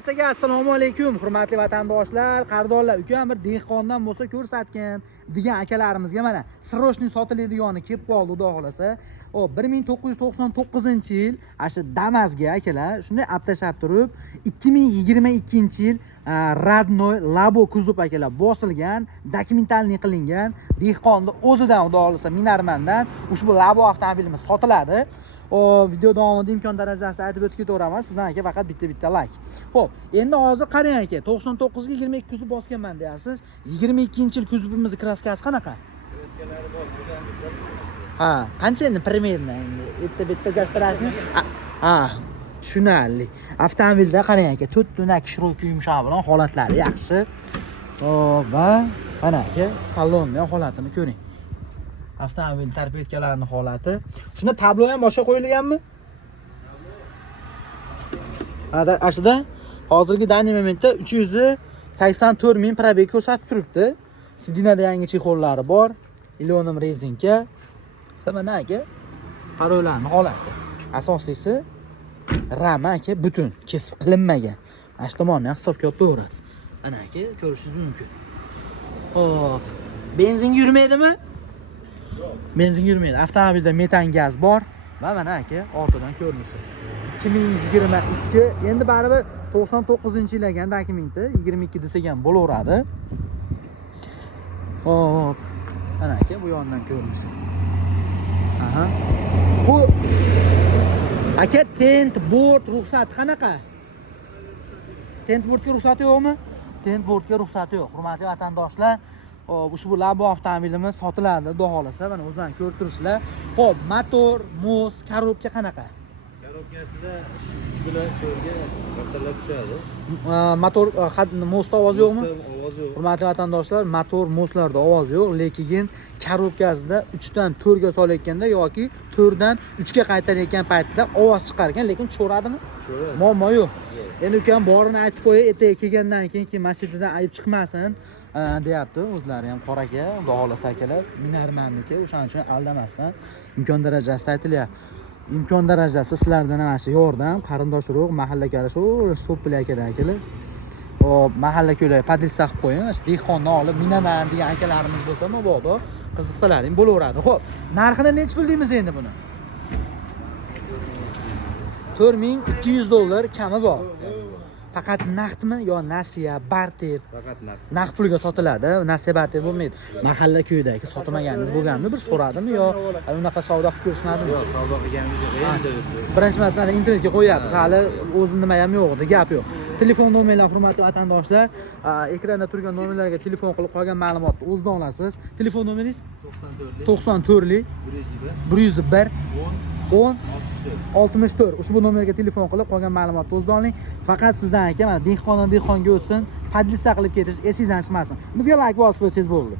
Assalomu alaykum hurmatli vatandoshlar, qardonlar, ukam bir dehqondan bo'lsa ko'rsatgan degan akalarimizga mana srochniy sotilaydigani kelib qoldi, xudo xolasa. O 1999-yil ashu Damas'ga akalar shunday aptashab turib 2022-yil Radnoy Labo kuzov akalar bosilgan, dokumentalniy qilingan dehqonni o'zidan, xudo xolasa, Minarmandan ushbu Labo avtomobilimiz sotiladi. O video davomida imkon darajasida aytib o'tib ketaveramiz. Sizdan aka faqat bitta like. Xo'p, endi hozir qarang aka, 99 ga 22 kuzov bosganman deyapsiz. 22-yil kuzovimiz kraskasi qanaqa? Kraskalari bor, bularmizda. Ha, qancha endi primerno endi bitta jastirashni? Ha, tushunarli. Avtomobilda qarang aka, 4 tunak shroki yumshoq bilan holatlari yaxshi. Va mana aka, salonni holatini ko'ring. Avtomobil tarpetkalarining holati. Shunda tablo ham boshqa qo'yilganmi? Aslida hozirgi данный momentda 384 ming probeg ko'rsatib turibdi. Sidinada yangi chexollari bor. Ilonium rezinka. Mana aka, parollarning holati. Asosiysi rama aka butun, kesib qilinmagan. Mana tomonni ham hisobga olib qo'yasiz. Mana aka, ko'rishingiz mumkin. Xo'p, benzin yurmaydimi? Benzin yurmaydi. Avtomobilda metan gaz bor va mana aka ortidan ko'rinishi. 2022 endi baribir 99-yil ekan dokumenti, 22 desak ham bo'laveradi. Hop. Mana aka bu yondan ko'rinishi. Aha. Bu aka tent board ruxsati qanaqa? Tent boardga ruxsati yo'qmi? Tent boardga ruxsati yo'q. Hurmatli vatandoshlar, ushbu Labo avtomobilimiz sotiladi, xudo xolasa. Mana o'zingizlar ko'rib turibsizlar. Xo'p, motor, mos, korobka qanaqa? Korobkasida 3 bilan 4 ga kattalar tushadi. Motor, mosda ovoz yo'qmi? Ovoz yo'q. Hurmatli vatandoshlar, motor, moslarda ovoz yo'q, lekin korobkasida 3 dan 4 ga solayotganda yoki 4 dan 3 ga qaytarayotgan paytda ovoz chiqar ekan, lekin tushaveradimi? Tushadi. Muammo yo'q. Endi ukam borini aytib qo'yay, ertaga kelgandan keyin mashinadan ayib chiqmasin, deyapti. O'zlari ham qora aka, xudo xolasa akalar, Minarmanniki, o'shaning uchun aldamasdan imkon darajasida aytilyapti. Imkon darajasi sizlardan mana shu yordam, qarindosh urug', mahalla karashi, so'ppili akalar akalar. Hop, mahalla ko'ylak podilsa qilib qo'ying. Shu dehqondan olib minaman degan akalarimiz bo'lsa, mabodo qiziqsalaring bo'laveradi. Xo'p, narxini necha pul deymiz endi buni? $4200 kami bor. Faqat naqdmi yo nasiya, barter? Faqat naqd. Naqd pulga sotiladi, nasiya barter bo'lmaydi. Mahalla ko'ydagi sotmaganiniz bo'lganmi? Bir so'radimi yo unaqa savdo qilib ko'rishmadimi? Yo'q, savdo qilganimiz yo'q. Endi birinchi marta internetga qo'yapmiz. Hali o'zi nima ham yo'q edi, gap yo'q. Telefon nomerlar, hurmatli vatandoshlar, ekranda turgan nomerlarga telefon qilib qolgan ma'lumotni o'zdan olasiz. Telefon nomeringiz 94 101 10 64. Ushbu nomerga telefon qilib qolgan ma'lumotni o'zdan oling. Faqat sizdan aka, mana dehqondan dehqonga o'tsin, podlisa qilib ketish esingizdan chiqmasin. Bizga like bosib qo'ysangiz bo'ldi.